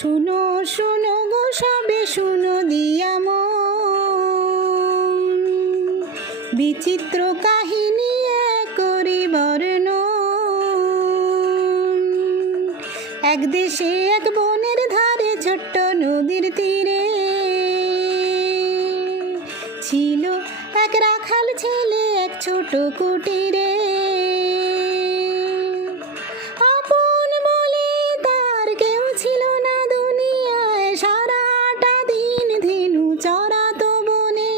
শুনো শুনো গো সবে শুনো দিয়া মন, বিচিত্র কাহিনী করি বর্ণন। এক দেশে এক বনের ধারে ছোট্ট নদীর তীরে ছিল এক রাখাল ছেলে এক ছোট কুটিরে। আপন বলে তার কেউ ছিল না দুনিয়ায়, সারাটা দিন ধেনু চড়াতো বনে।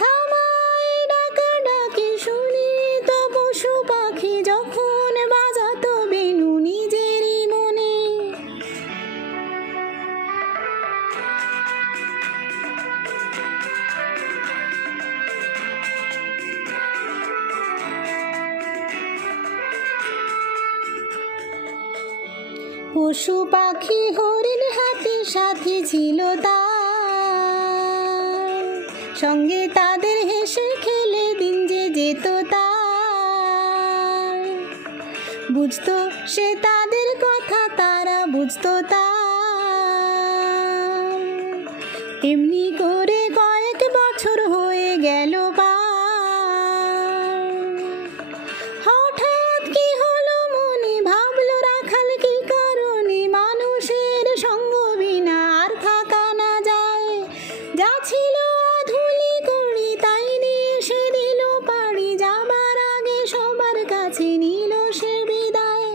থামায় ডাকাডাকি শুনি তো পশু পাখি যখন বাজাতো বেনু নিজেরই মনে। পশু পাখি হরিণ হাতি সাথী ছিল তার, সঙ্গে তাদের হেসে খেলে দিন যে যেত তার। বুঝতো সে তাদের কথা, তারা বুঝতো তার। এমনি করে কয়েক বছর হয়ে গেল পার। হঠাৎ কি হলো মনে ভাবলো রাখাল, কি কারণে মানুষের সঙ্গ বিনা আর থাকা না যায়। যা ছিল ধুলি কড়ি তাই নিয়ে সে দিল পাড়ি, যাবার আগে সবার কাছে নিল সে বিদায়।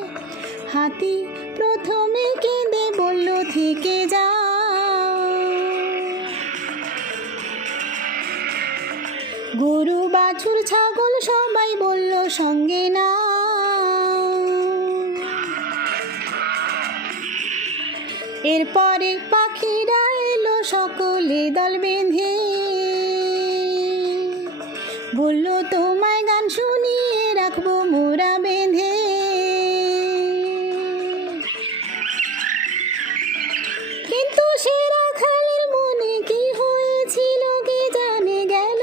হাতি প্রথমে কেঁদে বলল থেকে যাও, গরু বাছুর ছাগল সবাই বলল সঙ্গে না। এরপরে পাখিরা এলো সকলে দল বেঁধে, বলল তোমায় গান শুনিয়ে রাখবো মোরা বেঁধে। কিন্তু সে রাখালের মনে কি হয়েছিল কে জানে, গেল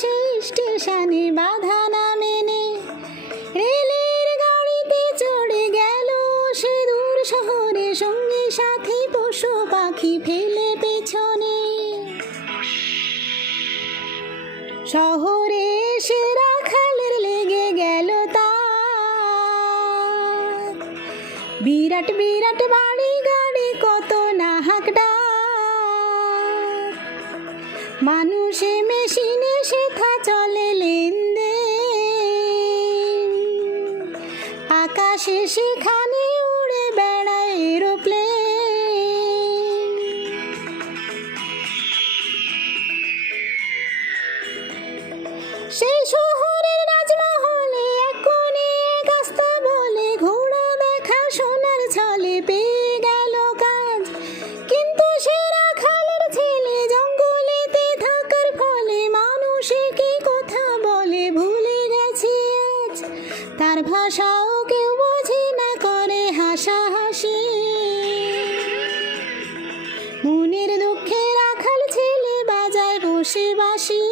সে স্টেশনে বাধা না মেনে। রেলের গাড়িতে চড়ে গেল সে দূর শহরে, সঙ্গী সাথী পশু পাখি ফেলে পেছনে। শহরে এসে রাখালের লেগে গেল তার, বিরাট বিরাট বাড়ি গাড়ি কত না হাঁক ডাক। মানুষে মেশিনে সেথা চলে লেনদেন, আকাশে সেখানে উড়ে বেড়ায় এরোপ্লেন। সেই শহরের রাজমহলে এক কোণে এক আস্তা বলে, ঘোড়া দেখা সোনার ছলে পেয়ে গেল কাজ। কিন্তু সে রাখালের ছেলে জঙ্গলেতে থাকার ফলে মানুষে কি কথা বলে ভুলে গেছে আজ। তার ভাষাও কেউ বোঝে না, করে হাসাহাসি। মনের দুঃখে রাখাল ছেলে বাজায় বসে বাঁশি।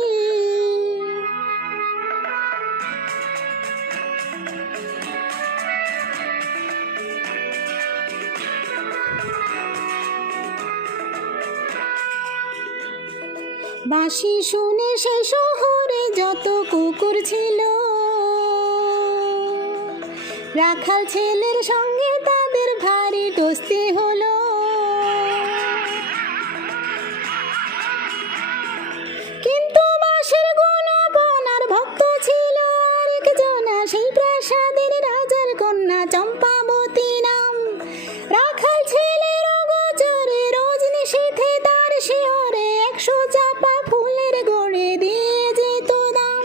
বাঁশি শুনে সেই শহরে যত কুকুর ছিল, রাখাল ছেলের সঙ্গে তাদের ভারী দোস্তি হলো। কিন্তু বাঁশির গুণবনার ভক্ত ছিল আরেকজনা, সেই প্রাসাদের রাজার কন্যা চম্পাবতী নাম। রাখাল ছেলের অগোচরে রোজ নিশীথে তার শিহরে 100 চাপা ফুলের গড়ে দিয়ে যেত দাম।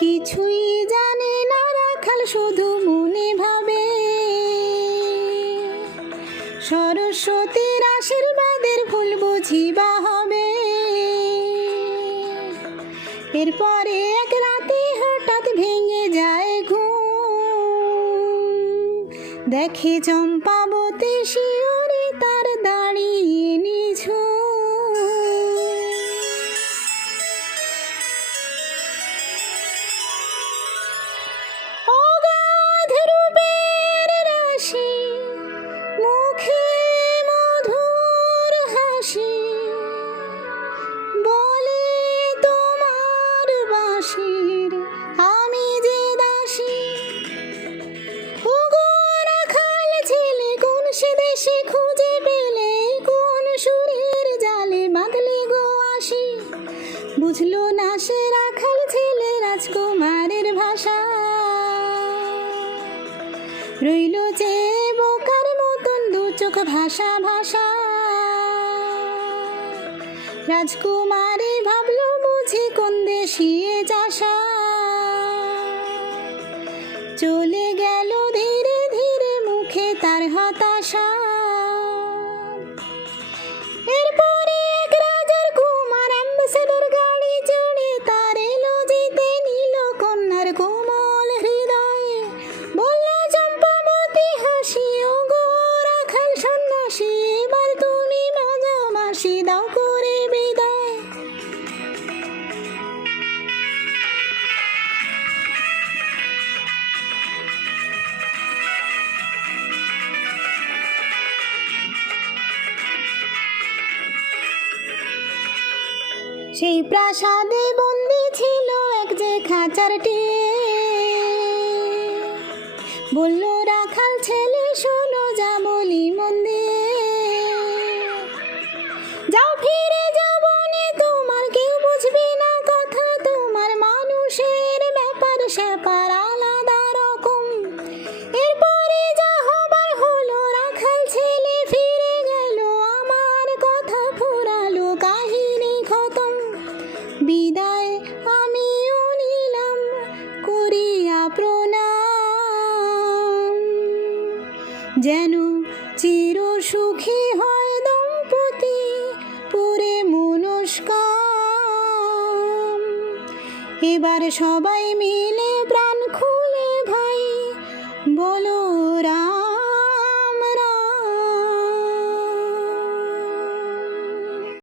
কিছুই জানে না রাখাল, শুধু মনে ভাবে সরস্বতীর আশীর্বাদের ফুল বুঝিবা হবে। এরপরে এক রাতে হঠাৎ ভেঙে যায় ঘুম, দেখে চম্পাবতী শিয়রে তার দাঁড়িয়ে নিঝুম। অগাধ রূপে দাসীর আমি যে দাসী। ওগো রাখাল ছেলে কোন সে দেশে খুঁজে পেলে, কোন সুরের জালে বাঁধলে গো আসি। বুঝলো না সে রাখাল ছেলে রাজকুমারের ভাষা, রইল যে বোকার মতন দু চোখ ভাষা ভাষা। রাজকুমারী ভাবলো বুঝি কোন দেশিয়ে চাষা, চলে গেল ধীরে ধীরে মুখে তার হতাশা। এরপরে এক রাজার কুমার অ্যাম্বাসেডর গাড়ি চড়ে তার এলো জিতে নিল কন্যার কোমল হৃদয়ে। বলল চম্পাবতী হাসি, ওগো রাখাল সন্ন্যাসী, এবার তুমি মাঝামাসি দাও করে বিদায়। সেই প্রাসাদে বন্দি ছিল এক যে খাঁচার টিয়ে। বলল রাখাল ছেলে শোনো যা বলি মন দিয়ে, যাও ফিরে যাও বনে তোমার কেউ বুঝবে না কথা, তোমার মানুষের ব্যাপার স্যাপার আলাদা রকম। এরপরে যা হবার হলো, রাখাল ছেলে ফিরে গেল, আমার কথা ফুরালো, কাহিনী খতম। বিদায় আমিও নিলাম করিয়া প্রণাম, যেন চির সুখী হয় দম্পতি পুরে মনস্কাম। এবার সবাই মিলে প্রাণ